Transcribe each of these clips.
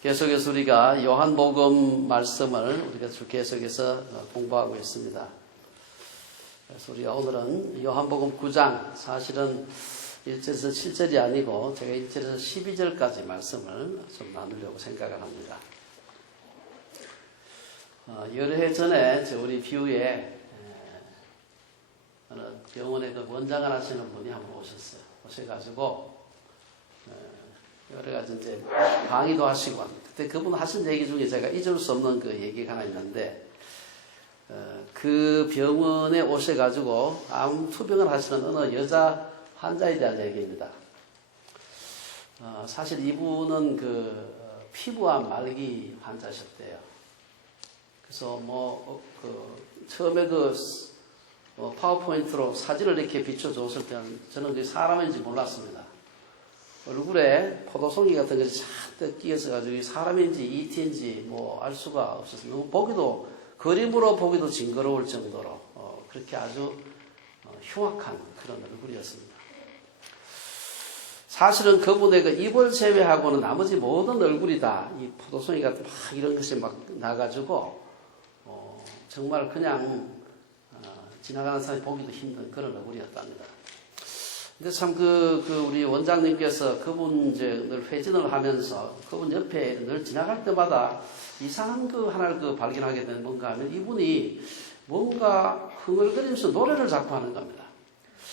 계속해서 우리가 요한복음 말씀을 우리가 계속해서 공부하고 있습니다. 그래서 우리가 오늘은 요한복음 9장, 사실은 1절에서 7절이 아니고 제가 1절에서 12절까지 말씀을 좀 나누려고 생각을 합니다. 여러 해 전에 우리 뷰에 어느 병원에 그 원장을 하시는 분이 한번 오셨어요. 오셔가지고 여러 가지 이제 강의도 하시고 그때 그분 하신 얘기 중에 제가 잊을 수 없는 그 얘기가 하나 있는데 그 병원에 오셔가지고 암 투병을 하시는 어느 여자 환자에 대한 얘기입니다. 사실 이분은 그 피부암 말기 환자셨대요. 그래서 처음에 파워포인트로 사진을 이렇게 비춰줬을 때는 저는 그 사람인지 몰랐습니다. 얼굴에 포도송이 같은 것이 잔뜩 끼어서가지고 사람인지 이티인지 알 수가 없었어요. 너무 그림으로 보기도 징그러울 정도로 그렇게 아주 흉악한 그런 얼굴이었습니다. 사실은 그분의 그 입을 제외하고는 나머지 모든 얼굴이 다 이 포도송이 같은 이런 것이 막 나가지고 정말 그냥 지나가는 사람이 보기도 힘든 그런 얼굴이었답니다. 근데 참 우리 원장님께서 그분 늘 회진을 하면서 그분 옆에 늘 지나갈 때마다 이상한 하나를 발견하게 되는 뭔가 하면 이분이 뭔가 흥얼거리면서 노래를 자꾸 하는 겁니다.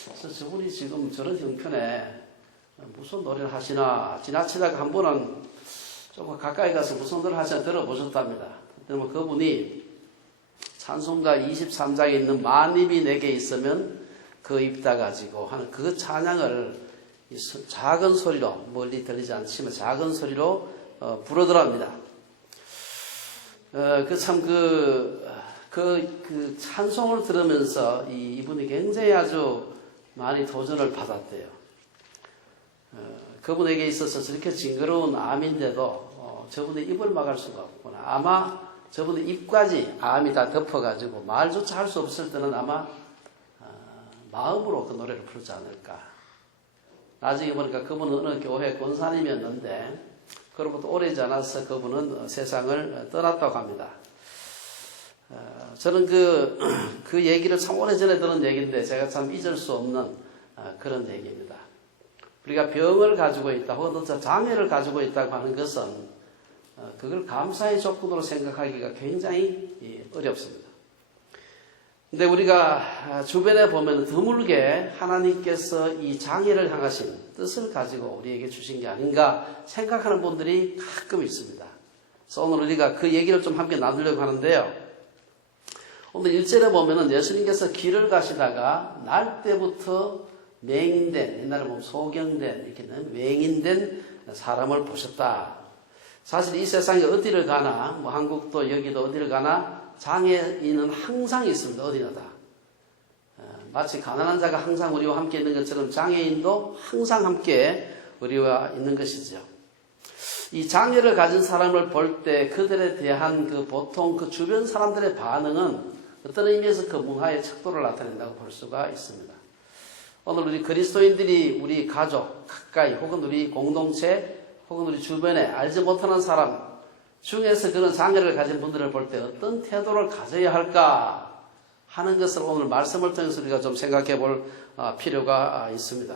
그래서 저분이 지금 저런 형편에 무슨 노래를 하시나 지나치다가 한 번은 조금 가까이 가서 무슨 노래를 하시나 들어보셨답니다. 그때 그분이 찬송가 23장에 있는 만입이 내게 있으면 그 입다 가지고 하는 그 찬양을 작은 소리로 멀리 들리지 않지만 작은 소리로 부르더랍니다. 그 찬송을 들으면서 이분이 굉장히 아주 많이 도전을 받았대요. 그분에게 있어서 저렇게 징그러운 암인데도 저분의 입을 막을 수가 없구나. 아마 저분의 입까지 암이 다 덮어가지고 말조차 할 수 없을 때는 아마 마음으로 그 노래를 부르지 않을까. 나중에 보니까 그분은 어느 교회 권사님이었는데 그로부터 오래지 않아서 그분은 세상을 떠났다고 합니다. 저는 그 얘기를 참 오래전에 들은 얘기인데 제가 참 잊을 수 없는 그런 얘기입니다. 우리가 병을 가지고 있다 혹은 장애를 가지고 있다고 하는 것은 그걸 감사의 조건으로 생각하기가 굉장히 어렵습니다. 근데 우리가 주변에 보면 드물게 하나님께서 이 장애를 향하신 뜻을 가지고 우리에게 주신 게 아닌가 생각하는 분들이 가끔 있습니다. 그래서 오늘 우리가 그 얘기를 좀 함께 나누려고 하는데요. 오늘 1절에 보면은 예수님께서 길을 가시다가 날 때부터 맹인된, 옛날에 보면 소경된, 이렇게 맹인된 사람을 보셨다. 사실 이 세상에 어디를 가나, 한국도 여기도 어디를 가나 장애인은 항상 있습니다. 어디나 다. 마치 가난한 자가 항상 우리와 함께 있는 것처럼 장애인도 항상 함께 우리와 있는 것이죠. 이 장애를 가진 사람을 볼 때 그들에 대한 보통 주변 사람들의 반응은 어떤 의미에서 그 문화의 척도를 나타낸다고 볼 수가 있습니다. 오늘 우리 그리스도인들이 우리 가족 가까이 혹은 우리 공동체 혹은 우리 주변에 알지 못하는 사람 중에서 그런 장애를 가진 분들을 볼 때 어떤 태도를 가져야 할까 하는 것을 오늘 말씀을 통해서 우리가 좀 생각해 볼 필요가 있습니다.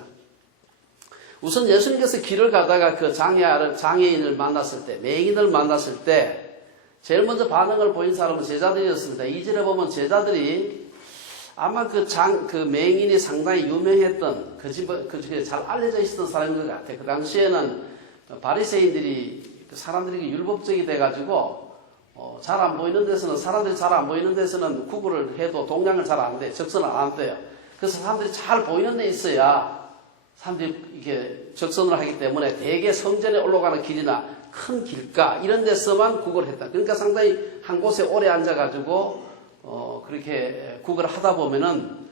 우선 예수님께서 길을 가다가 그 장애인을 만났을 때, 맹인을 만났을 때 제일 먼저 반응을 보인 사람은 제자들이었습니다. 2절에 보면 제자들이 아마 그 맹인이 상당히 유명했던 그 집에 잘 알려져 있었던 사람인 것 같아요. 그 당시에는 바리새인들이 사람들이 율법적이 돼가지고 잘 안 보이는 데서는 사람들이 잘 안 보이는 데서는 구걸을 해도 동량을 잘 안 돼, 적선을 안 돼요. 그래서 사람들이 잘 보이는 데 있어야 사람들이 이게 적선을 하기 때문에 대개 성전에 올라가는 길이나 큰 길가 이런 데서만 구걸을 했다. 그러니까 상당히 한 곳에 오래 앉아가지고 그렇게 구걸을 하다 보면은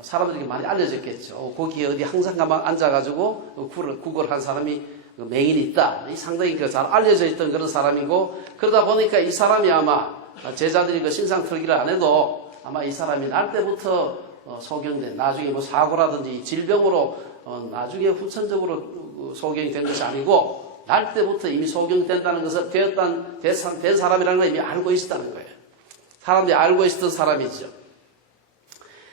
사람들에게 많이 알려졌겠죠. 거기에 어디 항상 가만 앉아가지고 구걸을 한 사람이 맹인이 있다. 상당히 잘 알려져 있던 그런 사람이고, 그러다 보니까 이 사람이 아마 제자들이 신상 털기를 안 해도 아마 이 사람이 날 때부터 소경된, 나중에 사고라든지 질병으로 나중에 후천적으로 소경이 된 것이 아니고 날 때부터 이미 소경된다는 것을 된 사람이라는 걸 이미 알고 있었다는 거예요. 사람들이 알고 있었던 사람이죠.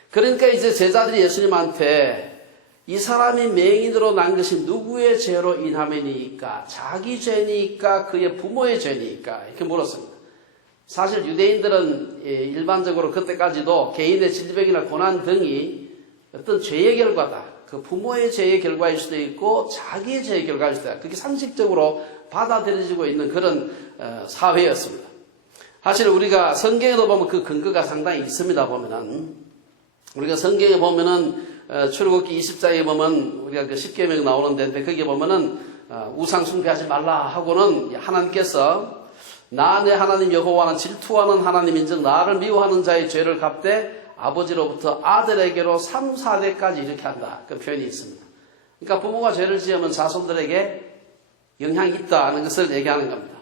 그러니까 이제 제자들이 예수님한테 이 사람이 맹인으로 난 것이 누구의 죄로 인함이니까? 자기 죄니까? 그의 부모의 죄니까? 이렇게 물었습니다. 사실 유대인들은 일반적으로 그때까지도 개인의 질병이나 고난 등이 어떤 죄의 결과다. 그 부모의 죄의 결과일 수도 있고 자기의 죄의 결과일 수도 있다. 그렇게 상식적으로 받아들여지고 있는 그런 사회였습니다. 사실 우리가 성경에도 보면 그 근거가 상당히 있습니다. 보면은 우리가 성경에 보면은 출애굽기 20장에 보면 우리가 그 십계명 나오는 데인데 거기에 보면은 우상 숭배하지 말라 하고는 하나님께서 나 내 하나님 여호와는 질투하는 하나님인즉 나를 미워하는 자의 죄를 갚되 아버지로부터 아들에게로 3, 4대까지 이렇게 한다. 그 표현이 있습니다. 그러니까 부모가 죄를 지으면 자손들에게 영향이 있다는 것을 얘기하는 겁니다.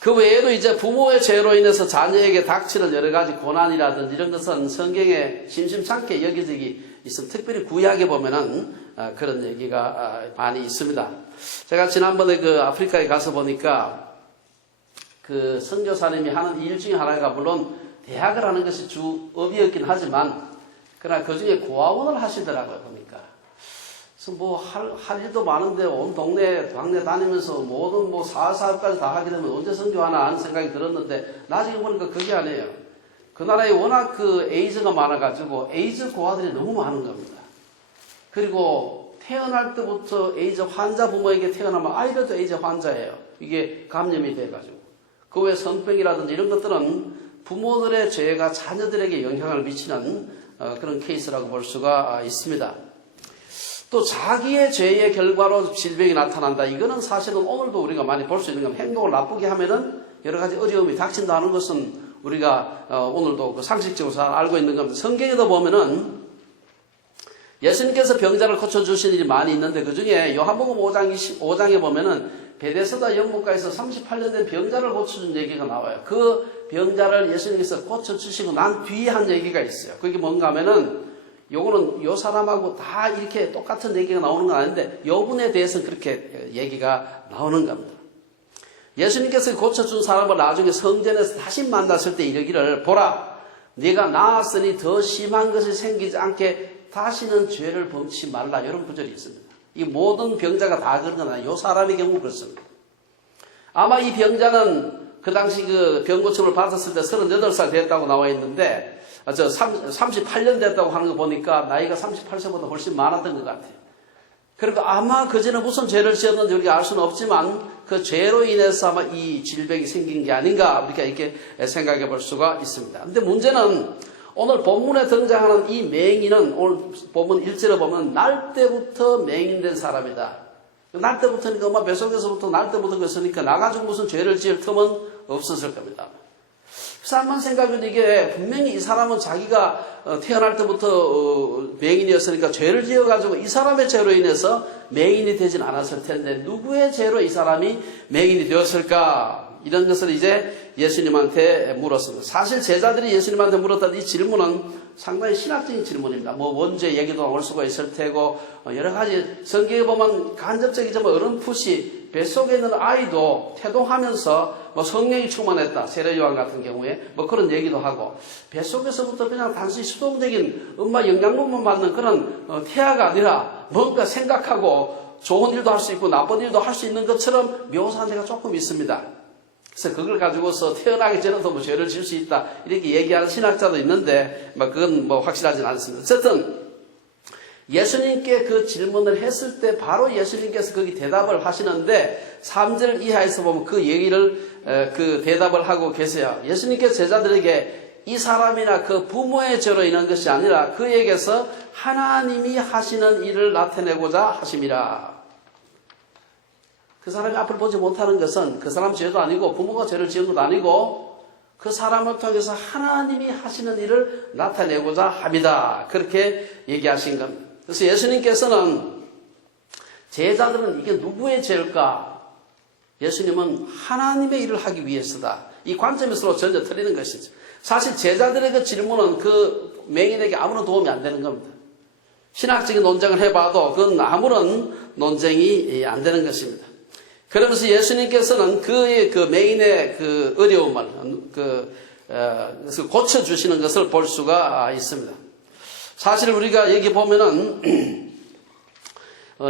그 외에도 이제 부모의 죄로 인해서 자녀에게 닥치는 여러 가지 고난이라든지 이런 것은 성경에 심심찮게 여기저기 있습니다. 특별히 구약에 보면은 그런 얘기가 많이 있습니다. 제가 지난번에 그 아프리카에 가서 보니까 그 선교사님이 하는 일 중에 하나가 물론 대학을 하는 것이 주업이었긴 하지만 그러나 그 중에 고아원을 하시더라고요. 보니까. 그래서 뭐 할 일도 많은데 온 동네 다니면서 모든 뭐 사업까지 다 하게 되면 언제 선교하나 하는 생각이 들었는데 나중에 보니까 그게 아니에요. 그 나라에 워낙 그 에이즈가 많아가지고 에이즈 고아들이 너무 많은 겁니다. 그리고 태어날 때부터 에이즈 환자 부모에게 태어나면 아이들도 에이즈 환자예요. 이게 감염이 돼가지고. 그 외에 성병이라든지 이런 것들은 부모들의 죄가 자녀들에게 영향을 미치는 그런 케이스라고 볼 수가 있습니다. 또 자기의 죄의 결과로 질병이 나타난다. 이거는 사실은 오늘도 우리가 많이 볼 수 있는 겁니다. 행동을 나쁘게 하면은 여러 가지 어려움이 닥친다는 것은 우리가 오늘도 그 상식적으로 잘 알고 있는 겁니다. 성경에도 보면은 예수님께서 병자를 고쳐주신 일이 많이 있는데 그 중에 요한복음 5장에 보면은 베데스다 연못가에서 38년 된 병자를 고쳐준 얘기가 나와요. 그 병자를 예수님께서 고쳐주시고 난 뒤에 한 얘기가 있어요. 그게 뭔가 하면은 요거는 요 사람하고 다 이렇게 똑같은 얘기가 나오는 건 아닌데 요 분에 대해서는 그렇게 얘기가 나오는 겁니다. 예수님께서 고쳐준 사람을 나중에 성전에서 다시 만났을 때 이르기를 보라 네가 나았으니 더 심한 것이 생기지 않게 다시는 죄를 범치 말라 이런 구절이 있습니다. 이 모든 병자가 다 그런 건 아니에요. 요 사람의 경우 그렇습니다. 아마 이 병자는 그 당시 그 병고침을 받았을 때 38살 됐다고 나와 있는데 38년 됐다고 하는 거 보니까 나이가 38세보다 훨씬 많았던 것 같아요. 그러니까 아마 그전에 무슨 죄를 지었는지 우리가 알 수는 없지만 그 죄로 인해서 아마 이 질병이 생긴 게 아닌가 우리가 이렇게 생각해 볼 수가 있습니다. 근데 문제는 오늘 본문에 등장하는 이 맹인은 오늘 본문 1절에 보면 날 때부터 맹인된 사람이다. 날 때부터니까 엄마 뱃속에서부터 날 때부터 그랬으니까 나가지고 무슨 죄를 지을 틈은 없었을 겁니다. 그래서 한번 생각해보면 이게 분명히 이 사람은 자기가 태어날 때부터 맹인이었으니까 죄를 지어가지고 이 사람의 죄로 인해서 맹인이 되진 않았을 텐데 누구의 죄로 이 사람이 맹인이 되었을까? 이런 것을 이제 예수님한테 물었습니다. 사실 제자들이 예수님한테 물었던 이 질문은 상당히 신학적인 질문입니다. 뭐 원죄 얘기도 나올 수가 있을 테고 여러 가지 성경에 보면 간접적이지만 어렴풋이 뱃속에 있는 아이도 태동하면서 뭐 성령이 충만했다. 세례요한 같은 경우에 뭐 그런 얘기도 하고 뱃속에서부터 그냥 단순히 수동적인 엄마 영양분만 받는 그런 태아가 아니라 뭔가 생각하고 좋은 일도 할 수 있고 나쁜 일도 할 수 있는 것처럼 묘사한 데가 조금 있습니다. 그래서 그걸 가지고서 태어나기 전에도 뭐 죄를 지을 수 있다 이렇게 얘기하는 신학자도 있는데 그건 뭐 확실하진 않습니다. 어쨌든 예수님께 그 질문을 했을 때 바로 예수님께서 거기 대답을 하시는데 3절 이하에서 보면 그 얘기를 그 대답을 하고 계세요. 예수님께서 제자들에게 이 사람이나 그 부모의 죄로 인한 것이 아니라 그에게서 하나님이 하시는 일을 나타내고자 하심이라. 그 사람이 앞을 보지 못하는 것은 그 사람 죄도 아니고 부모가 죄를 지은 것도 아니고 그 사람을 통해서 하나님이 하시는 일을 나타내고자 합니다. 그렇게 얘기하신 겁니다. 그래서 예수님께서는 제자들은 이게 누구의 죄일까? 예수님은 하나님의 일을 하기 위해서다. 이 관점에서 전혀 틀리는 것이죠. 사실 제자들의 그 질문은 그 맹인에게 아무런 도움이 안 되는 겁니다. 신학적인 논쟁을 해봐도 그건 아무런 논쟁이 안 되는 것입니다. 그러면서 예수님께서는 그의 그 맹인의 그 어려움을 고쳐주시는 것을 볼 수가 있습니다. 사실 우리가 여기 보면은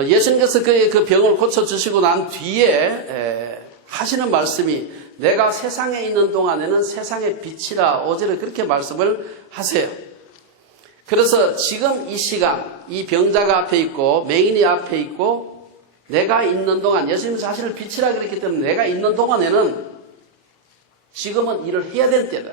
예수님께서 그의 그 병을 고쳐주시고 난 뒤에 하시는 말씀이 내가 세상에 있는 동안에는 세상의 빛이라 어제는 그렇게 말씀을 하세요. 그래서 지금 이 시간 이 병자가 앞에 있고 맹인이 앞에 있고 내가 있는 동안 예수님 자신을 빛이라 그랬기 때문에 내가 있는 동안에는 지금은 일을 해야 될 때다.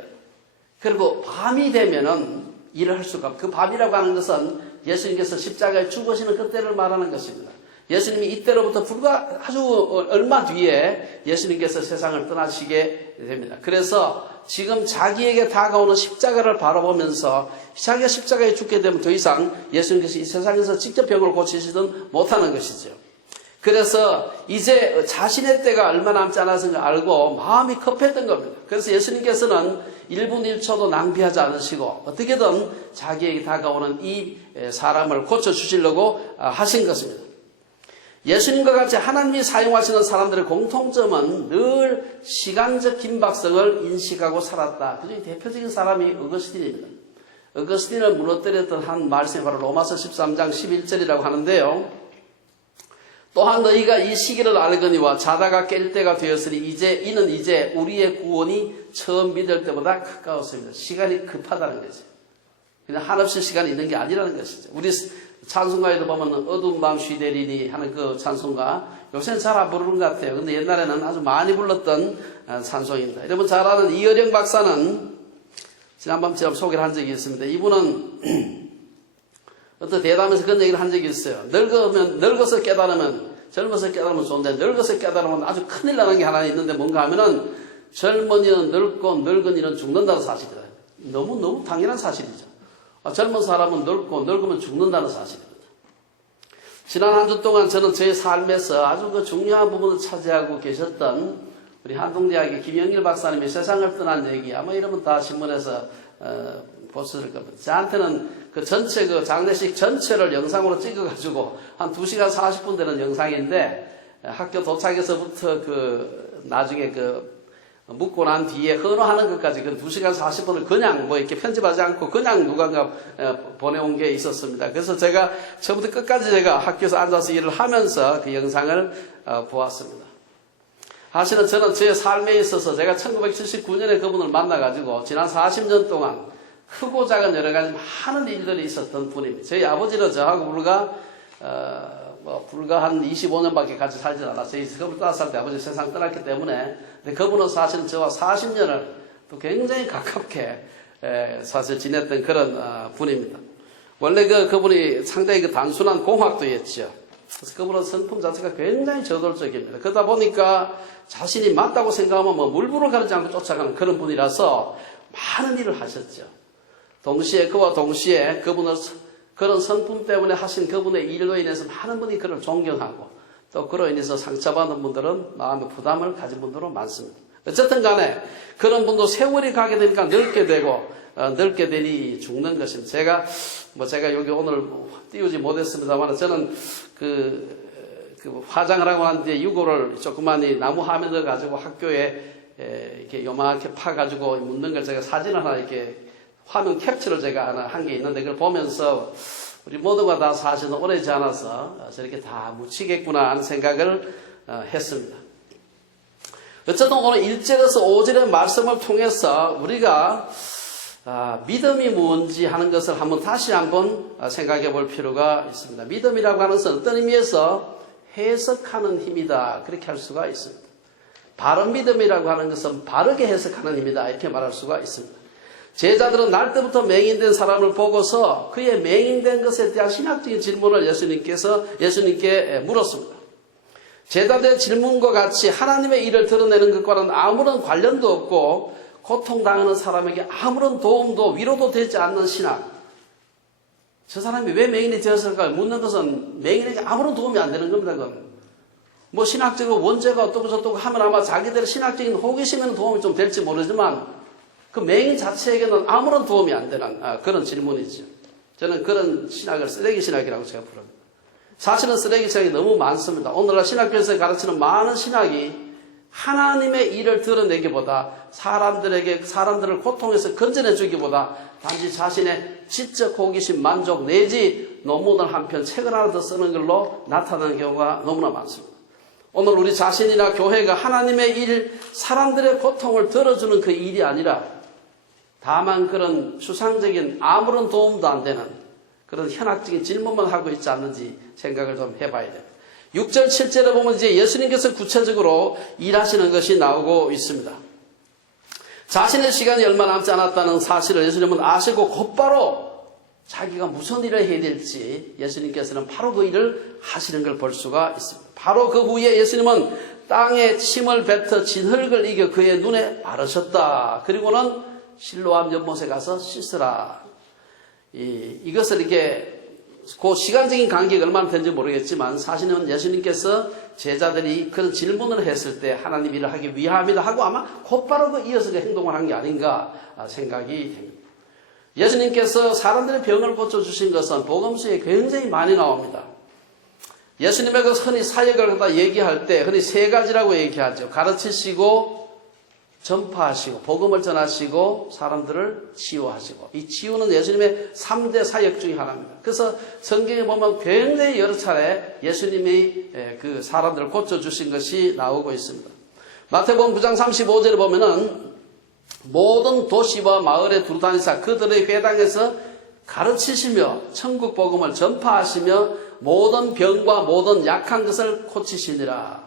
그리고 밤이 되면은 일을 할 수가 없고 그 밤이라고 하는 것은 예수님께서 십자가에 죽으시는 그때를 말하는 것입니다. 예수님이 이때로부터 불과 아주 얼마 뒤에 예수님께서 세상을 떠나시게 됩니다. 그래서 지금 자기에게 다가오는 십자가를 바라보면서 자기가 십자가에 죽게 되면 더 이상 예수님께서 이 세상에서 직접 병을 고치시든 못하는 것이죠. 그래서 이제 자신의 때가 얼마 남지 않아서 알고 마음이 급했던 겁니다. 그래서 예수님께서는 1분 1초도 낭비하지 않으시고 어떻게든 자기에게 다가오는 이 사람을 고쳐주시려고 하신 것입니다. 예수님과 같이 하나님이 사용하시는 사람들의 공통점은 늘 시간적 긴박성을 인식하고 살았다. 그중에 대표적인 사람이 어거스틴입니다. 어거스틴을 무너뜨렸던 한 말씀이 바로 로마서 13장 11절이라고 하는데요. 또한 너희가 이 시기를 알거니와 자다가 깰 때가 되었으니 이는 이제 우리의 구원이 처음 믿을 때보다 가까웠습니다. 시간이 급하다는 거죠. 그냥 한없이 시간이 있는 게 아니라는 것이죠. 우리 찬송가에도 보면 어두운 밤 쉬되리니 하는 그 찬송가 요새는 잘 안 부르는 것 같아요. 근데 옛날에는 아주 많이 불렀던 찬송입니다. 여러분 잘 아는 이어령 박사는 지난밤 제가 소개를 한 적이 있습니다. 이분은 어떤 대담에서 그런 얘기를 한 적이 있어요. 늙어서 깨달으면 젊어서 깨달으면 좋은데 늙어서 깨달으면 아주 큰일 나는 게 하나 있는데 뭔가 하면은 젊은이는 늙고 늙은이는 죽는다는 사실이다. 너무 당연한 사실이죠. 젊은 사람은 늙고 늙으면 죽는다는 사실입니다. 지난 한 주 동안 저는 저의 삶에서 아주 그 중요한 부분을 차지하고 계셨던 우리 한동대학의 김영일 박사님이 세상을 떠난 얘기 아마 이러면 다 신문에서 보셨을 겁니다. 저한테는 그 전체 그 장례식 전체를 영상으로 찍어가지고 한 2시간 40분 되는 영상인데 학교 도착해서부터 그 나중에 그 묻고 난 뒤에 헌화하는 것까지 그 2시간 40분을 그냥 뭐 이렇게 편집하지 않고 그냥 누군가 보내온 게 있었습니다. 그래서 제가 처음부터 끝까지 제가 학교에서 앉아서 일을 하면서 그 영상을 보았습니다. 사실은 저는 제 삶에 있어서 제가 1979년에 그분을 만나가지고 지난 40년 동안 크고 작은 여러 가지 많은 일들이 있었던 분입니다. 저희 아버지는 저하고 불과 한 25년밖에 같이 살지 않았어요. 25살 때 아버지 세상 떠났기 때문에. 근데 그분은 사실은 저와 40년을 또 굉장히 가깝게 사실 지냈던 그런 분입니다. 원래 그분이 상당히 단순한 공학도였죠. 그래서 그분은 성품 자체가 굉장히 저돌적입니다. 그러다 보니까 자신이 맞다고 생각하면 물불을 가리지 않고 쫓아가는 그런 분이라서 많은 일을 하셨죠. 그와 동시에 그런 성품 때문에 하신 그분의 일로 인해서 많은 분이 그를 존경하고 또 그로 인해서 상처받은 분들은 마음의 부담을 가진 분들은 많습니다. 어쨌든 간에 그런 분도 세월이 가게 되니까 늙게 되니 죽는 것입니다. 제가 여기 오늘 띄우지 못했습니다만 저는 그 화장을 하고 난 뒤에 유골을 조그마한 나무 화면을 가지고 학교에 이렇게 요만하게 파가지고 묻는 걸 제가 사진을 하나 이렇게 화면 캡처를 제가 하나 한 게 있는데 그걸 보면서 우리 모두가 다 사실은 오래지 않아서 저렇게 다 묻히겠구나 하는 생각을 했습니다. 어쨌든 오늘 1절에서 5절의 말씀을 통해서 우리가 믿음이 뭔지 하는 것을 다시 한번 생각해 볼 필요가 있습니다. 믿음이라고 하는 것은 어떤 의미에서 해석하는 힘이다. 그렇게 할 수가 있습니다. 바른 믿음이라고 하는 것은 바르게 해석하는 힘이다. 이렇게 말할 수가 있습니다. 제자들은 날 때부터 맹인된 사람을 보고서 그의 맹인된 것에 대한 신학적인 질문을 예수님께 물었습니다. 제자들의 질문과 같이 하나님의 일을 드러내는 것과는 아무런 관련도 없고 고통당하는 사람에게 아무런 도움도 위로도 되지 않는 신학. 저 사람이 왜 맹인이 되었을까 묻는 것은 맹인에게 아무런 도움이 안 되는 겁니다. 그건. 뭐 신학적으로 원죄가 어떻고 저떻고 하면 아마 자기들의 신학적인 호기심에는 도움이 좀 될지 모르지만 그 맹인 자체에게는 아무런 도움이 안 되는 그런 질문이죠. 저는 그런 신학을 쓰레기 신학이라고 제가 부릅니다. 사실은 쓰레기 책이 너무 많습니다. 오늘날 신학교에서 가르치는 많은 신학이 하나님의 일을 드러내기보다 사람들을 고통에서 건져내주기보다 단지 자신의 지적 호기심 만족 내지 논문을 한 편 책을 하나 더 쓰는 걸로 나타나는 경우가 너무나 많습니다. 오늘 우리 자신이나 교회가 하나님의 일, 사람들의 고통을 들어주는 그 일이 아니라 다만 그런 추상적인 아무런 도움도 안 되는 그런 현학적인 질문만 하고 있지 않는지 생각을 좀 해봐야 됩니다. 6절, 7절에 보면 이제 예수님께서 구체적으로 일하시는 것이 나오고 있습니다. 자신의 시간이 얼마 남지 않았다는 사실을 예수님은 아시고 곧바로 자기가 무슨 일을 해야 될지 예수님께서는 바로 그 일을 하시는 걸 볼 수가 있습니다. 바로 그 후에 예수님은 땅에 침을 뱉어 진흙을 이겨 그의 눈에 바르셨다. 그리고는 실로암 연못에 가서 씻으라. 이것을 이렇게 그 시간적인 간격이 얼마나 되는지 모르겠지만 사실은 예수님께서 제자들이 그런 질문을 했을 때 하나님 일을 하기 위함이다 하고 아마 곧바로 그 이어서 그 행동을 한 게 아닌가 생각이 됩니다. 예수님께서 사람들의 병을 고쳐주신 것은 복음서에 굉장히 많이 나옵니다. 예수님의 그 흔히 사역을 다 얘기할 때 흔히 세 가지라고 얘기하죠. 가르치시고 전파하시고 복음을 전하시고 사람들을 치유하시고, 이 치유는 예수님의 3대 사역 중에 하나입니다. 그래서 성경에 보면 굉장히 여러 차례 예수님이 그 사람들을 고쳐주신 것이 나오고 있습니다. 마태복음 9장 35절에 보면은 모든 도시와 마을에 두루다니사 그들의 회당에서 가르치시며 천국 복음을 전파하시며 모든 병과 모든 약한 것을 고치시니라.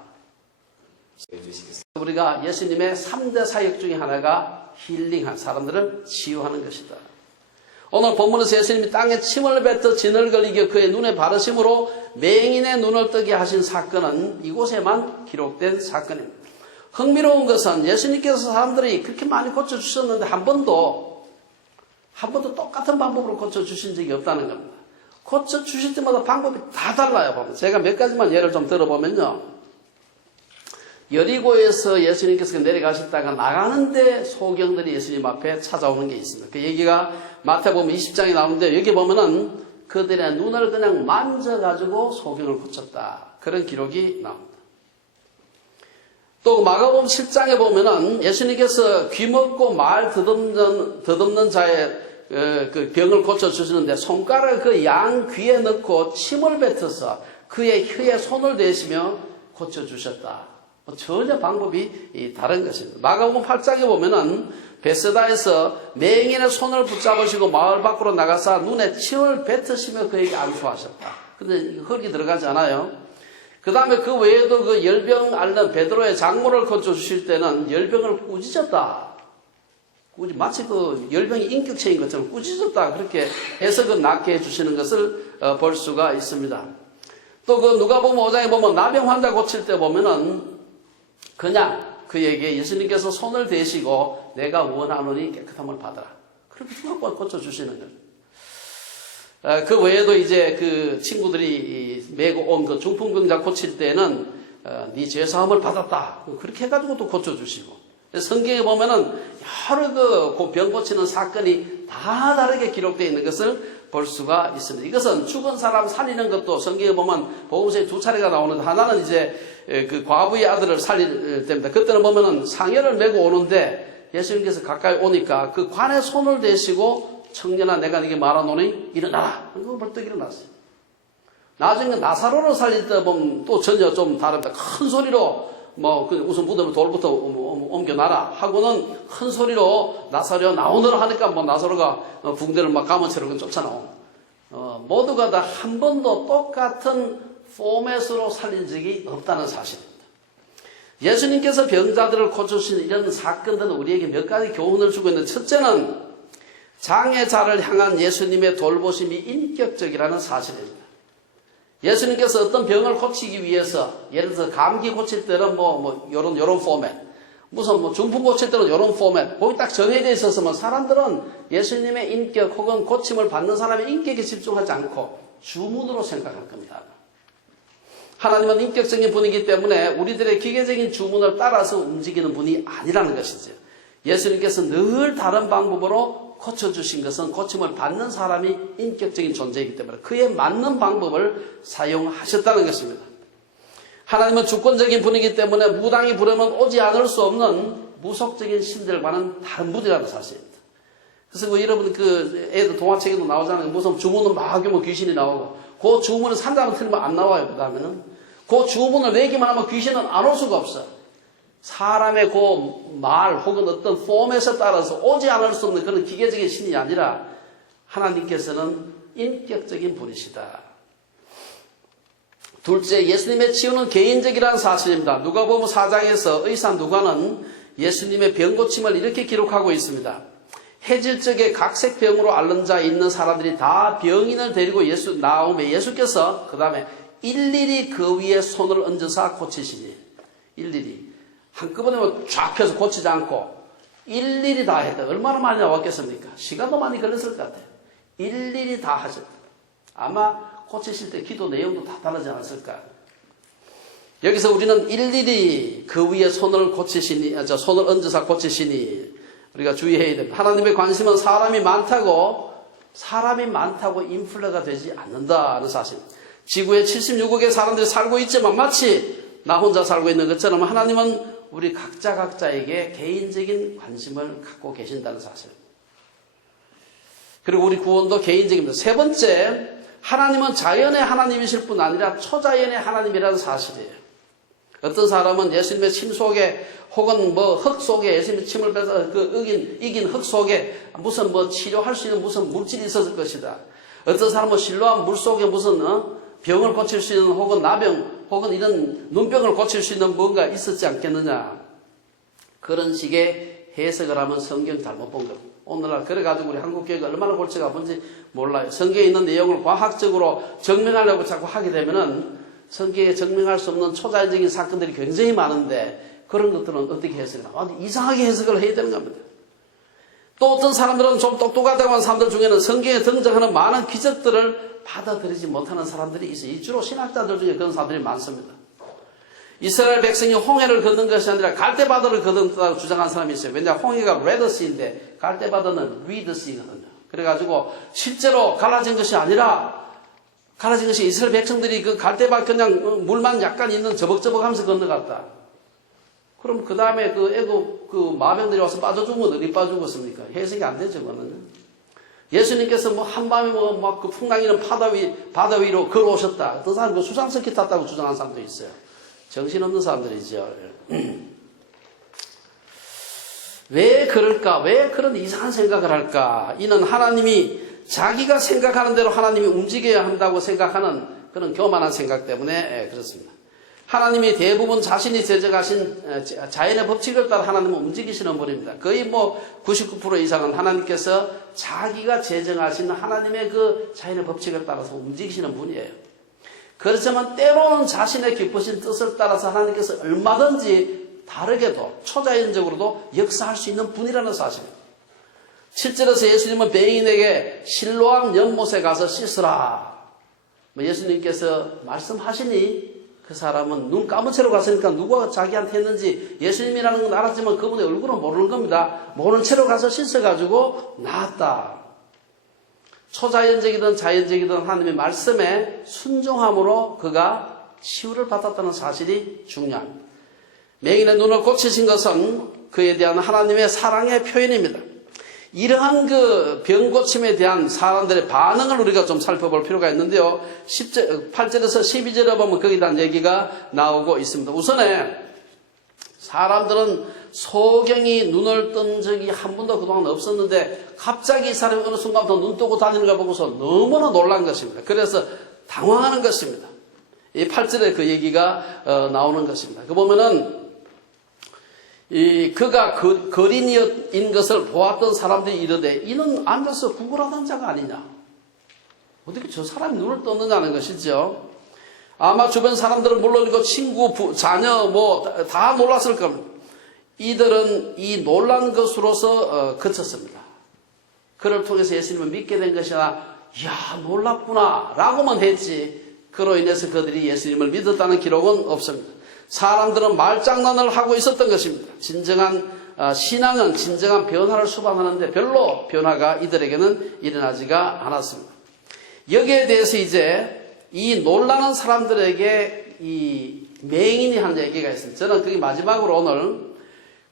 우리가 예수님의 3대 사역 중에 하나가 힐링한 사람들을 치유하는 것이다. 오늘 본문에서 예수님이 땅에 침을 뱉어 진흙을 이겨 그의 눈에 바르심으로 맹인의 눈을 뜨게 하신 사건은 이곳에만 기록된 사건입니다. 흥미로운 것은 예수님께서 사람들이 그렇게 많이 고쳐주셨는데 한 번도 똑같은 방법으로 고쳐주신 적이 없다는 겁니다. 고쳐주실 때마다 방법이 다 달라요. 제가 몇 가지만 예를 좀 들어보면요. 여리고에서 예수님께서 내려가셨다가 나가는데 소경들이 예수님 앞에 찾아오는 게 있습니다. 그 얘기가 마태복음 20장에 나오는데 여기 보면은 그들의 눈을 그냥 만져가지고 소경을 고쳤다. 그런 기록이 나옵니다. 또 마가복음 7장에 보면은 예수님께서 귀먹고 말 더듬는 자의 그 병을 고쳐주시는데 손가락을 그 양 귀에 넣고 침을 뱉어서 그의 혀에 손을 대시며 고쳐주셨다. 전혀 방법이 다른 것입니다. 마가복음 8장에 보면은 베세다에서 맹인의 손을 붙잡으시고 마을 밖으로 나가서 눈에 침을 뱉으시며 그에게 안수하셨다. 근데 흙이 들어가지 않아요. 그 다음에 그 외에도 그 열병 앓는 베드로의 장모를 고쳐주실 때는 열병을 꾸짖었다. 마치 그 열병이 인격체인 것처럼 꾸짖었다. 그렇게 해석을 낫게 해주시는 것을 볼 수가 있습니다. 또 그 누가복음 5장에 보면 나병 환자 고칠 때 보면은 그냥 그에게 예수님께서 손을 대시고 내가 원하노니 깨끗함을 받아라. 그렇게 고쳐주시는 거죠. 그 외에도 이제 그 친구들이 메고 온 그 중풍병자 고칠 때는 네 죄사함을 받았다. 그렇게 해가지고 또 고쳐주시고. 성경에 보면은 여러 그 병 고치는 사건이 다 다르게 기록되어 있는 것을 볼 수가 있습니다. 이것은 죽은 사람 살리는 것도 성경에 보면 복음서에 2차례가 나오는데 하나는 이제 그 과부의 아들을 살릴 때입니다. 그때는 보면은 상여를 메고 오는데 예수님께서 가까이 오니까 그 관에 손을 대시고 청년아 내가 네게 말하노니 일어나라. 그거 벌떡 일어났어요. 나중에 나사로를 살릴 때 보면 또 전혀 좀 다릅니다. 큰 소리로 우선 무덤에 돌부터 옮겨놔라 하고는 큰 소리로 나사로야 나오너라 하니까 나사로가 붕대를 막 가마처럼 쫓아나온. 모두가 다 한 번도 똑같은 포맷으로 살린 적이 없다는 사실입니다. 예수님께서 병자들을 고쳐주신 이런 사건들은 우리에게 몇 가지 교훈을 주고 있는데, 첫째는 장애자를 향한 예수님의 돌보심이 인격적이라는 사실입니다. 예수님께서 어떤 병을 고치기 위해서, 예를 들어서 감기 고칠 때는 요런 포맷, 무슨 중풍 고칠 때는 요런 포맷, 거기 딱 정해져 있었으면 사람들은 예수님의 인격 혹은 고침을 받는 사람의 인격에 집중하지 않고 주문으로 생각할 겁니다. 하나님은 인격적인 분이기 때문에 우리들의 기계적인 주문을 따라서 움직이는 분이 아니라는 것이죠. 예수님께서 늘 다른 방법으로 고쳐주신 것은 고침을 받는 사람이 인격적인 존재이기 때문에 그에 맞는 방법을 사용하셨다는 것입니다. 하나님은 주권적인 분이기 때문에 무당이 부르면 오지 않을 수 없는 무속적인 신들과는 다른 분이라는 사실입니다. 그래서 뭐 여러분 그 애들 동화책에도 나오잖아요. 무슨 주문을 막 하면 귀신이 나오고 그 주문을 산다고 틀리면 안 나와요. 그 다음에는 그 주문을 내기만 하면 귀신은 안 올 수가 없어요. 사람의 그 말 혹은 어떤 폼에서 따라서 오지 않을 수 없는 그런 기계적인 신이 아니라 하나님께서는 인격적인 분이시다. 둘째, 예수님의 치유는 개인적이라는 사실입니다. 누가복음 4장에서 의사 누가는 예수님의 병 고침을 이렇게 기록하고 있습니다. 해질적에 각색 병으로 앓는 자 있는 사람들이 다 병인을 데리고 나오면 예수께서 그 다음에 일일이 그 위에 손을 얹어서 고치시니, 일일이 한꺼번에 쫙 펴서 고치지 않고 일일이 다 했다. 얼마나 많이 나왔겠습니까? 시간도 많이 걸렸을 것 같아요. 일일이 다 하셨다. 아마 고치실 때 기도 내용도 다 다르지 않았을까. 여기서 우리는 일일이 그 위에 손을 손을 얹어서 고치시니 우리가 주의해야 됩니다. 하나님의 관심은 사람이 많다고 인플레가 되지 않는다는 사실. 지구에 76억의 사람들이 살고 있지만 마치 나 혼자 살고 있는 것처럼 하나님은 우리 각자에게 개인적인 관심을 갖고 계신다는 사실. 그리고 우리 구원도 개인적입니다. 세 번째, 하나님은 자연의 하나님이실 뿐 아니라 초자연의 하나님이라는 사실이에요. 어떤 사람은 예수님의 침 속에 혹은 흙 속에 예수님의 침을 빼서 이긴 흙 속에 무슨 치료할 수 있는 무슨 물질이 있었을 것이다. 어떤 사람은 실로암 물 속에 무슨 병을 고칠 수 있는 혹은 나병 혹은 이런 눈병을 고칠 수 있는 뭔가 있었지 않겠느냐. 그런 식의 해석을 하면 성경 잘못 본 겁니다. 오늘날 그래가지고 우리 한국교회가 얼마나 골치가 아픈지 몰라요. 성경에 있는 내용을 과학적으로 증명하려고 자꾸 하게 되면은 성경에 증명할 수 없는 초자연적인 사건들이 굉장히 많은데 그런 것들은 어떻게 해석하나? 이상하게 해석을 해야 되는 겁니다. 또 어떤 사람들은 좀 똑똑하다고 하는 사람들 중에는 성경에 등장하는 많은 기적들을 받아들이지 못하는 사람들이 있어요. 주로 신학자들 중에 그런 사람들이 많습니다. 이스라엘 백성이 홍해를 걷는 것이 아니라 갈대바다를 걷는다고 주장하는 사람이 있어요. 왜냐하면 홍해가 레드시인데 갈대바다는 리드시거든요. 그래가지고 실제로 갈라진 것이 이스라엘 백성들이 그 갈대바다 그냥 물만 약간 있는 저벅저벅하면서 건너갔다. 그럼 그 다음에 그 애국 그 마병들이 와서 빠져 죽으면 어디 빠져 죽었습니까? 해석이 안 되죠, 그거는. 예수님께서 한밤에 막 그 풍랑이는 바다 위로 걸어오셨다. 어떤 사람은 그 수상스키 탔다고 주장하는 사람도 있어요. 정신없는 사람들이죠. 왜 그럴까? 왜 그런 이상한 생각을 할까? 이는 하나님이 자기가 생각하는 대로 하나님이 움직여야 한다고 생각하는 그런 교만한 생각 때문에 그렇습니다. 하나님이 대부분 자신이 제정하신 자연의 법칙을 따라 하나님은 움직이시는 분입니다. 거의 99% 이상은 하나님께서 자기가 제정하신 하나님의 그 자연의 법칙을 따라서 움직이시는 분이에요. 그렇지만 때로는 자신의 깊으신 뜻을 따라서 하나님께서 얼마든지 다르게도 초자연적으로도 역사할 수 있는 분이라는 사실입니다. 7절에서 예수님은 병인에게 실로암 연못에 가서 씻으라. 예수님께서 말씀하시니 그 사람은 눈 감은 채로 갔으니까 누가 자기한테 했는지 예수님이라는 건 알았지만 그분의 얼굴은 모르는 겁니다. 모르는 채로 가서 씻어가지고 나았다. 초자연적이든 자연적이든 하나님의 말씀에 순종함으로 그가 치유를 받았다는 사실이 중요합니다. 맹인의 눈을 고치신 것은 그에 대한 하나님의 사랑의 표현입니다. 이러한 그 병고침에 대한 사람들의 반응을 우리가 좀 살펴볼 필요가 있는데요. 8절에서 12절에 보면 거기에 대한 얘기가 나오고 있습니다. 우선에 사람들은 소경이 눈을 뜬 적이 한 번도 그동안 없었는데 갑자기 이 사람이 어느 순간부터 눈 뜨고 다니는 걸 보고서 너무나 놀란 것입니다. 그래서 당황하는 것입니다. 이 8절에 그 얘기가 나오는 것입니다. 그 보면은 그가 거린이인 것을 보았던 사람들이 이르되 이는 앉아서 구걸하던 자가 아니냐. 어떻게 저 사람이 눈을 떴느냐는 것이죠. 아마 주변 사람들은 물론이고 친구, 자녀 다 놀랐을 겁니다. 이들은 이 놀란 것으로서 그쳤습니다. 그를 통해서 예수님을 믿게 된 것이나 이야 놀랍구나 라고만 했지 그로 인해서 그들이 예수님을 믿었다는 기록은 없습니다. 사람들은 말장난을 하고 있었던 것입니다. 진정한 신앙은 진정한 변화를 수반하는데 별로 변화가 이들에게는 일어나지가 않았습니다. 여기에 대해서 이제 이 놀라는 사람들에게 이 맹인이 한 얘기가 있습니다. 저는 그게 마지막으로 오늘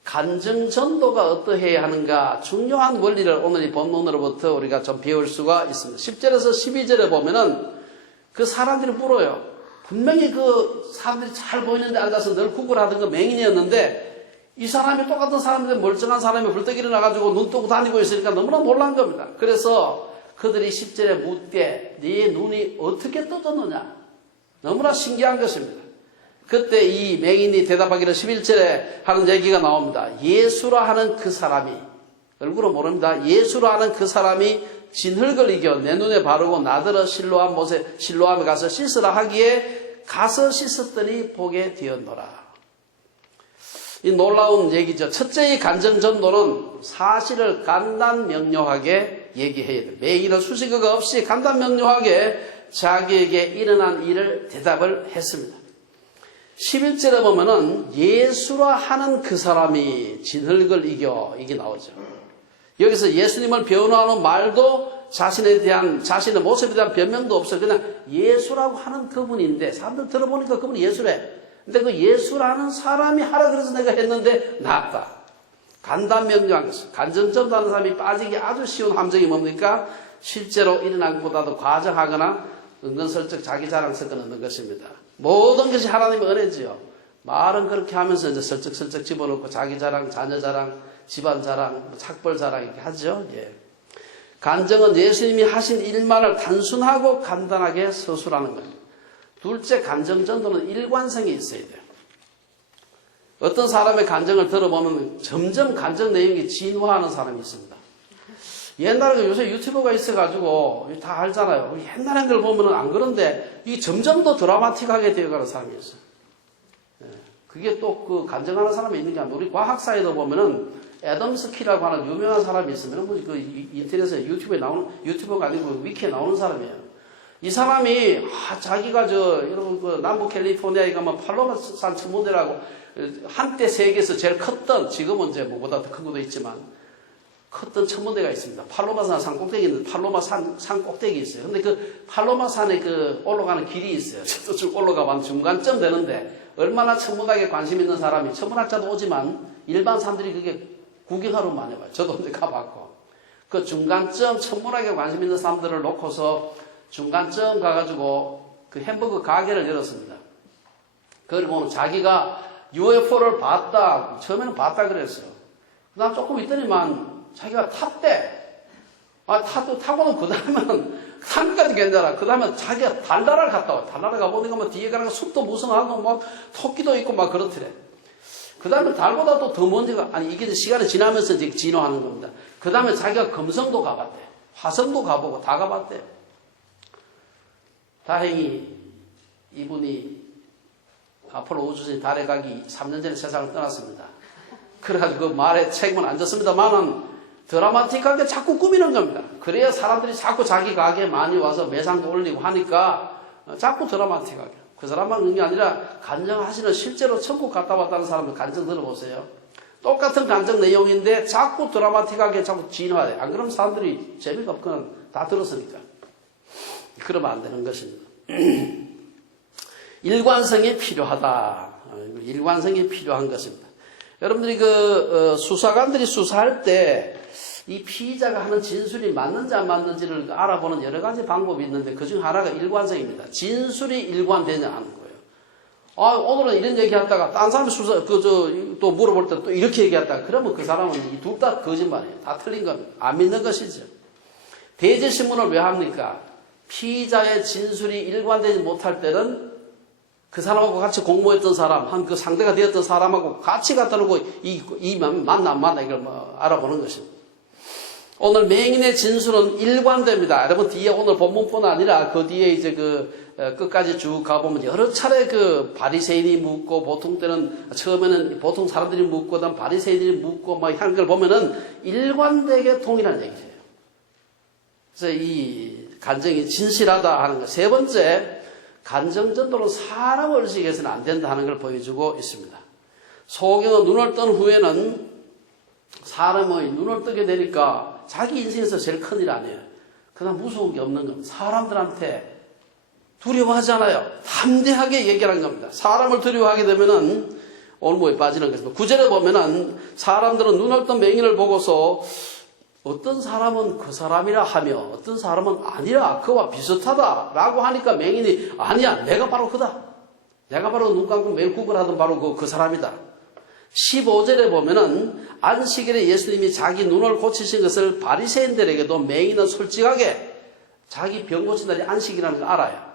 간증전도가 어떠해야 하는가 중요한 원리를 오늘 이 본문으로부터 우리가 좀 배울 수가 있습니다. 10절에서 12절에 보면은 그 사람들이 물어요. 분명히 그 사람들이 잘 보이는데 앉아서 늘 구걸하던 그 맹인이었는데 이 사람이 똑같은 사람인데 멀쩡한 사람이 불떡 일어나가지고 눈 뜨고 다니고 있으니까 너무나 놀란 겁니다. 그래서 그들이 10절에 묻되 네 눈이 어떻게 떠졌느냐? 너무나 신기한 것입니다. 그때 이 맹인이 대답하기를 11절에 하는 얘기가 나옵니다. 예수라 하는 그 사람이, 얼굴은 모릅니다. 예수라 하는 그 사람이 진흙을 이겨 내 눈에 바르고 나더러 실로암에 가서 씻으라 하기에 가서 씻었더니 보게 되었노라. 이 놀라운 얘기죠. 첫째, 이 간증전도는 사실을 간단명료하게 얘기해야 돼요. 매일은 수식어가 없이 간단명료하게 자기에게 일어난 일을 대답을 했습니다. 11절에 보면은 예수라 하는 그 사람이 진흙을 이겨 이게 나오죠. 여기서 예수님을 변호하는 말도 자신의 모습에 대한 변명도 없어요. 그냥 예수라고 하는 그분인데 사람들 들어보니까 그분이 예수래. 근데 그 예수라는 사람이 하라 그래서 내가 했는데 나았다. 간단명료한 것은 간증전도하는 사람이 빠지기 아주 쉬운 함정이 뭡니까? 실제로 일어난 것보다도 과장하거나 은근슬쩍 자기 자랑 섞어 넣는 것입니다. 모든 것이 하나님의 은혜지요. 말은 그렇게 하면서 이제 슬쩍슬쩍 집어넣고 자기 자랑, 자녀 자랑, 집안 자랑, 착벌 자랑 이렇게 하죠. 예. 간증은 예수님이 하신 일만을 단순하고 간단하게 서술하는 거예요. 둘째, 간증전도는 일관성이 있어야 돼요. 어떤 사람의 간증을 들어보면 점점 간증 내용이 진화하는 사람이 있습니다. 옛날에 요새 유튜버가 있어가지고 다 알잖아요. 옛날 걸 보면은 안 그런데 이게 점점 더 드라마틱하게 되어가는 사람이 있어요. 그게 또 그 간증하는 사람이 있는 게 아니라 우리 과학사에도 보면은 애덤 스키라고 하는 유명한 사람이 있으면 뭐 그 인터넷에 유튜브에 나오는 유튜버가 아니고 위키에 나오는 사람이에요. 이 사람이 자기가 여러분 그 남부 캘리포니아에 가면 팔로마산 천문대라고 한때 세계에서 제일 컸던 지금은 이제 뭐보다 더 큰 것도 있지만 컸던 천문대가 있습니다. 팔로마산 산 꼭대기 있는데 팔로마산 꼭대기 있어요. 근데 그 팔로마산에 그 올라가는 길이 있어요. 저도 쭉 올라가면 중간쯤 되는데 얼마나 천문학에 관심 있는 사람이 천문학자도 오지만 일반 사람들이 그게 구경하러 많이 와요. 저도 이제 가봤고 그 중간쯤 천문학에 관심 있는 사람들을 놓고서 중간쯤 가가지고 그 햄버거 가게를 열었습니다. 그리고 자기가 UFO를 봤다. 처음에는 봤다 그랬어요. 그 다음 조금 있더니만 자기가 탔대. 타고는 그 다음에는 산까지 괜찮아. 그 다음에 자기가 달나라를 갔다 와. 달나라 가보니까 뭐 뒤에 가는 숲도 무성하고 막 토끼도 있고 막 그렇더래. 그 다음에 달보다 또 더 먼지가, 이게 시간이 지나면서 이제 진화하는 겁니다. 그 다음에 자기가 금성도 가봤대. 화성도 가보고 다 가봤대. 다행히 이분이 앞으로 우주선이 달에 가기 3년 전에 세상을 떠났습니다. 그래가지고 그 말에 책임은 안 졌습니다만은 드라마틱하게 자꾸 꾸미는 겁니다. 그래야 사람들이 자꾸 자기 가게에 많이 와서 매상도 올리고 하니까 자꾸 드라마틱하게. 그 사람만 그런 게 아니라 간증하시는 실제로 천국 갔다 왔다는 사람을 간증 들어보세요. 똑같은 간증 내용인데 자꾸 드라마틱하게 자꾸 진화해. 안 그러면 사람들이 재미가 없거나 다 들었으니까. 그러면 안 되는 것입니다. 일관성이 필요하다. 일관성이 필요한 것입니다. 여러분들이 수사관들이 수사할 때 이 피의자가 하는 진술이 맞는지 안 맞는지를 알아보는 여러 가지 방법이 있는데 그중 하나가 일관성입니다. 진술이 일관되냐 하는 거예요. 오늘은 이런 얘기 했다가 딴 사람이 또 물어볼 때 또 이렇게 얘기했다. 그러면 그 사람은 이 둘 다 거짓말이에요. 다 틀린 겁니다. 안 믿는 것이죠. 대제신문을 왜 합니까? 피의자의 진술이 일관되지 못할 때는 그 사람하고 같이 공모했던 사람, 그 상대가 되었던 사람하고 같이 갖다 놓고 이 맞나 안 맞나 이걸 알아보는 것입니다. 오늘 맹인의 진술은 일관됩니다. 여러분 뒤에 오늘 본문뿐 아니라 그 뒤에 이제 끝까지 쭉 가보면 여러 차례 바리새인이 묻고 보통 때는 처음에는 보통 사람들이 묻고 그다음 바리새인들이 묻고 막 하는 걸 보면은 일관되게 동일한 얘기예요. 그래서 이 간증이 진실하다 하는 것. 세 번째, 간증전도는 사람을 의식해서는 안 된다 하는 걸 보여주고 있습니다. 소경은 눈을 뜬 후에는 사람의 눈을 뜨게 되니까 자기 인생에서 제일 큰일 아니에요. 그다음 무서운 게 없는 겁니다. 사람들한테 두려워하잖아요. 담대하게 얘기하는 겁니다. 사람을 두려워하게 되면은 올무에 빠지는 것입니다. 구절에 보면은 사람들은 눈을 뜬 맹인을 보고서 어떤 사람은 그 사람이라 하며 어떤 사람은 아니라 그와 비슷하다라고 하니까 맹인이 아니야 내가 바로 그다. 내가 바로 눈 감고 매일 구걸하던 바로 그 사람이다. 15절에 보면은 안식일에 예수님이 자기 눈을 고치신 것을 바리새인들에게도 맹인은 솔직하게 자기 병 고친 날이 안식이라는 걸 알아요.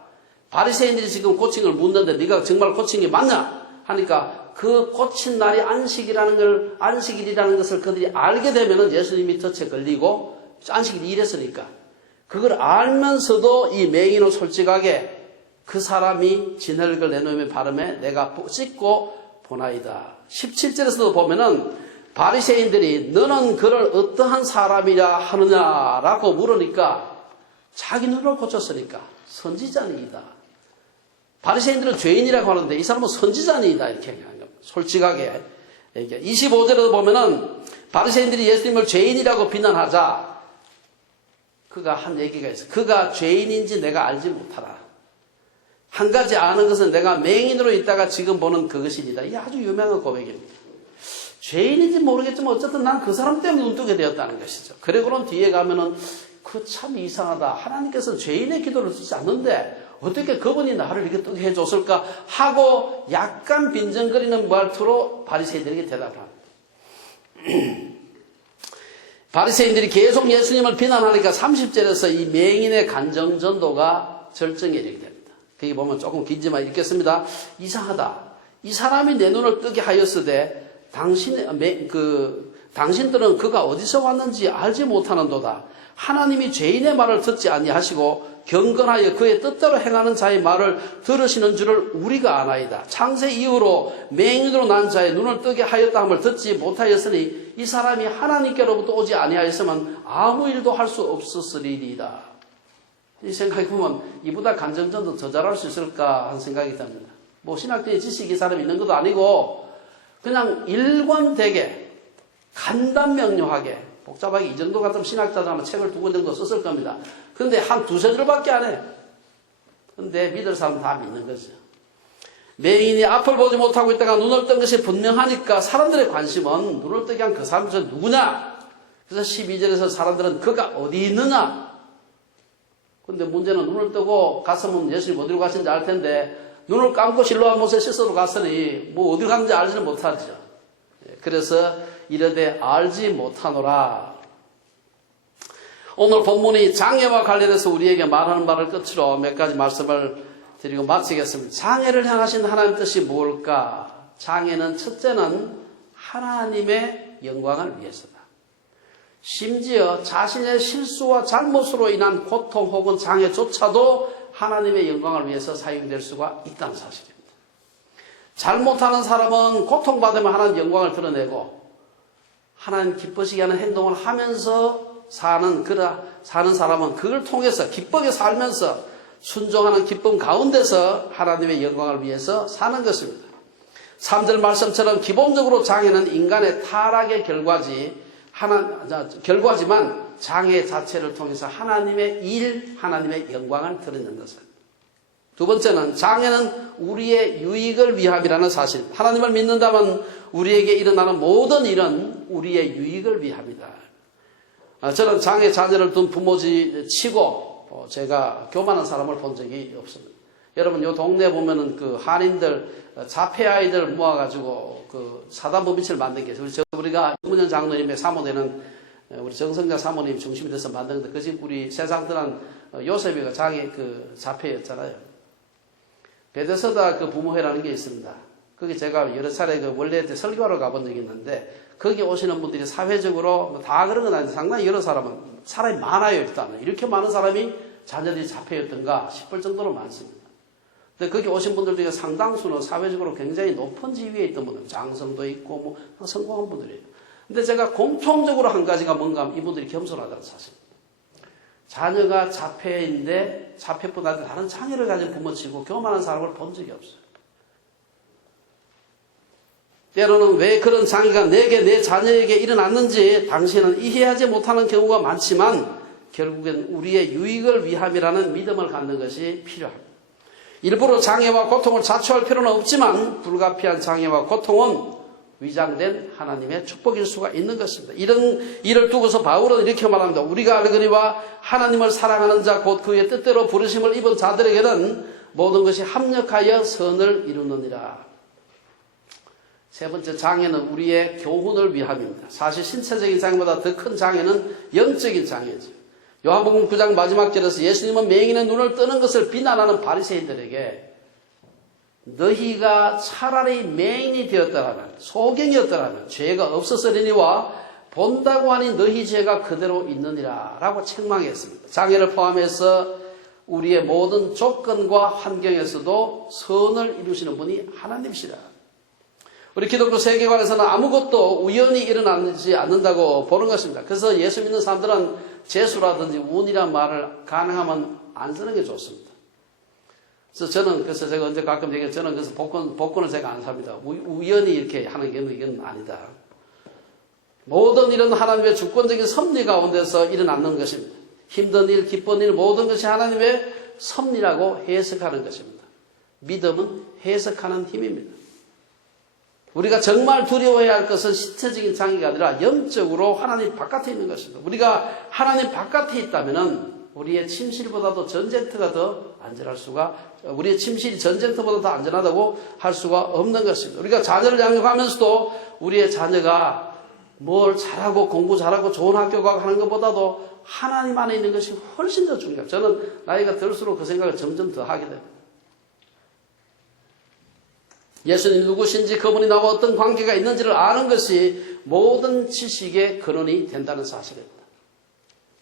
바리새인들이 지금 고친 걸 묻는데 네가 정말 고친 게 맞냐 하니까 그 고친 날이 안식일이라는 것을 그들이 알게 되면은 예수님이 덫에 걸리고 안식일이 이랬으니까 그걸 알면서도 이 맹인은 솔직하게 그 사람이 진흙을 내놓으면 바람에 내가 씻고 보나이다. 17절에서도 보면은 바리새인들이 너는 그를 어떠한 사람이라 하느냐라고 물으니까 자기 눈을 고쳤으니까 선지자니이다. 바리새인들은 죄인이라고 하는데 이 사람은 선지자니이다 이렇게 얘기하는 겁니다. 솔직하게. 25절에도 보면은 바리새인들이 예수님을 죄인이라고 비난하자 그가 한 얘기가 있어요. 그가 죄인인지 내가 알지 못하라. 한 가지 아는 것은 내가 맹인으로 있다가 지금 보는 그것이니다. 이게 아주 유명한 고백입니다. 죄인인지 모르겠지만 어쨌든 난 그 사람 때문에 눈뜨게 되었다는 것이죠. 그리고는 뒤에 가면은 그 참 이상하다. 하나님께서는 죄인의 기도를 듣지 않는데 어떻게 그분이 나를 이렇게 뜨게 해줬을까 하고 약간 빈정거리는 말투로 바리새인들에게 대답을 합니다. 바리새인들이 계속 예수님을 비난하니까 30절에서 이 맹인의 감정전도가 절정에 이르게 됩니다. 거기 보면 조금 긴지만 읽겠습니다. 이상하다. 이 사람이 내 눈을 뜨게 하였으되 당신들은 그가 어디서 왔는지 알지 못하는도다. 하나님이 죄인의 말을 듣지 아니하시고 경건하여 그의 뜻대로 행하는 자의 말을 들으시는 줄을 우리가 아나이다. 창세 이후로 맹인으로 난 자의 눈을 뜨게 하였다 함을 듣지 못하였으니 이 사람이 하나님께로부터 오지 아니하였으면 아무 일도 할 수 없었으리이다. 이 생각해보면 이보다 간정전도 더 잘할 수 있을까 하는 생각이 듭니다. 뭐 신학대의 지식이 사람이 있는 것도 아니고 그냥 일관되게 간단명료하게 복잡하게 이 정도 같으면 신학자들은 책을 2권 정도 썼을 겁니다. 그런데 한 2-3줄밖에 안 해. 그런데 믿을 사람은 다 믿는 거죠. 맹인이 앞을 보지 못하고 있다가 눈을 뜬 것이 분명하니까 사람들의 관심은 눈을 뜨게 한 그 사람이 누구냐? 그래서 12절에서 사람들은 그가 어디 있느냐? 근데 문제는 눈을 뜨고 갔으면 예수님 어디로 가신지 알 텐데 눈을 감고 실로암 못에 씻으러 갔으니 뭐 어디로 갔는지 알지는 못하죠. 그래서 이르되 알지 못하노라. 오늘 본문이 장애와 관련해서 우리에게 말하는 말을 끝으로 몇 가지 말씀을 드리고 마치겠습니다. 장애를 향하신 하나님 뜻이 뭘까? 장애는 첫째는 하나님의 영광을 위해서다. 심지어 자신의 실수와 잘못으로 인한 고통 혹은 장애조차도 하나님의 영광을 위해서 사용될 수가 있다는 사실입니다. 잘못하는 사람은 고통받으면 하나님 영광을 드러내고 하나님 기쁘시게 하는 행동을 하면서 사는 사람은 그걸 통해서 기쁘게 살면서 순종하는 기쁨 가운데서 하나님의 영광을 위해서 사는 것입니다. 3절 말씀처럼 기본적으로 장애는 인간의 타락의 결과지만 장애 자체를 통해서 하나님의 하나님의 영광을 드러내는 것입니다. 두 번째는 장애는 우리의 유익을 위함이라는 사실. 하나님을 믿는다면 우리에게 일어나는 모든 일은 우리의 유익을 위함이다. 저는 장애 자녀를 둔 부모지 치고 제가 교만한 사람을 본 적이 없습니다. 여러분 요 동네 보면은 그 한인들 자폐 아이들 모아가지고 그 사단법인체를 만든 게 있어요. 우리가 정문현 장로님의 사모되는 우리 정성자 사모님 중심이 돼서 만든 건데 그 집 우리 세상 떠난 요셉이가 장애 그 자폐였잖아요. 베데스다 그 부모회라는 게 있습니다. 거기 제가 여러 차례 그 원래 설교하러 가본 적이 있는데 거기 오시는 분들이 사회적으로 다 그런 건 아닌데 상당히 여러 사람이 많아요. 일단은 이렇게 많은 사람이 자녀들이 자폐였던가 싶을 정도로 많습니다. 근데 거기 오신 분들 중에 상당수는 사회적으로 굉장히 높은 지위에 있던 분들, 장성도 있고 뭐 성공한 분들이에요. 근데 제가 공통적으로 한 가지가 뭔가 하면 이분들이 겸손하다는 사실. 자녀가 자폐인데 자폐뿐 아니라 다른 장애를 가진 부모치고 교만한 사람을 본 적이 없어요. 때로는 왜 그런 장애가 내게, 내 자녀에게 일어났는지 당신은 이해하지 못하는 경우가 많지만 결국엔 우리의 유익을 위함이라는 믿음을 갖는 것이 필요합니다. 일부러 장애와 고통을 자초할 필요는 없지만 불가피한 장애와 고통은 위장된 하나님의 축복일 수가 있는 것입니다. 이런 일을 두고서 바울은 이렇게 말합니다. 우리가 알거니와 하나님을 사랑하는 자 곧 그의 뜻대로 부르심을 입은 자들에게는 모든 것이 합력하여 선을 이루느니라. 세 번째 장애는 우리의 교훈을 위함입니다. 사실 신체적인 장애보다 더 큰 장애는 영적인 장애죠. 요한복음 9장 마지막 절에서 예수님은 맹인의 눈을 뜨는 것을 비난하는 바리새인들에게 너희가 차라리 맹인이 되었더라면, 소경이었더라면 죄가 없었으리니와 본다고 하니 너희 죄가 그대로 있느니라 라고 책망했습니다. 장애를 포함해서 우리의 모든 조건과 환경에서도 선을 이루시는 분이 하나님이시라. 우리 기독교 세계관에서는 아무것도 우연히 일어나지 않는다고 보는 것입니다. 그래서 예수 믿는 사람들은 재수라든지 운이란 말을 가능하면 안 쓰는 게 좋습니다. 그래서 제가 언제 가끔 얘기해요. 저는 그래서 복권을 제가 안 삽니다. 우연히 이렇게 하는 게 이건 아니다. 모든 일은 하나님의 주권적인 섭리 가운데서 일어나는 것입니다. 힘든 일, 기쁜 일, 모든 것이 하나님의 섭리라고 해석하는 것입니다. 믿음은 해석하는 힘입니다. 우리가 정말 두려워해야 할 것은 신체적인 장애가 아니라 영적으로 하나님 바깥에 있는 것입니다. 우리가 하나님 바깥에 있다면 우리의 침실보다도 전쟁터가 더 안전할 수가, 우리의 침실이 전쟁터보다 더 안전하다고 할 수가 없는 것입니다. 우리가 자녀를 양육하면서도 우리의 자녀가 뭘 잘하고 공부 잘하고 좋은 학교 가고 하는 것보다도 하나님 안에 있는 것이 훨씬 더 중요합니다. 저는 나이가 들수록 그 생각을 점점 더 하게 됩니다. 예수님 누구신지 그분이 나와 어떤 관계가 있는지를 아는 것이 모든 지식의 근원이 된다는 사실입니다.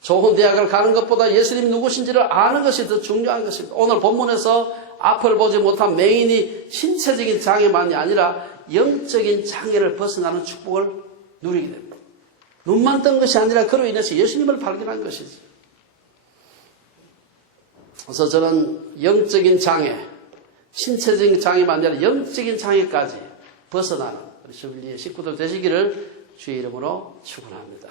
좋은 대학을 가는 것보다 예수님 누구신지를 아는 것이 더 중요한 것입니다. 오늘 본문에서 앞을 보지 못한 맹인이 신체적인 장애만이 아니라 영적인 장애를 벗어나는 축복을 누리게 됩니다. 눈만 뜬 것이 아니라 그로 인해서 예수님을 발견한 것이죠. 그래서 저는 영적인 장애, 신체적인 장애만 아니라 영적인 장애까지 벗어나는 우리 주빌리의 식구들 되시기를 주의 이름으로 축원합니다.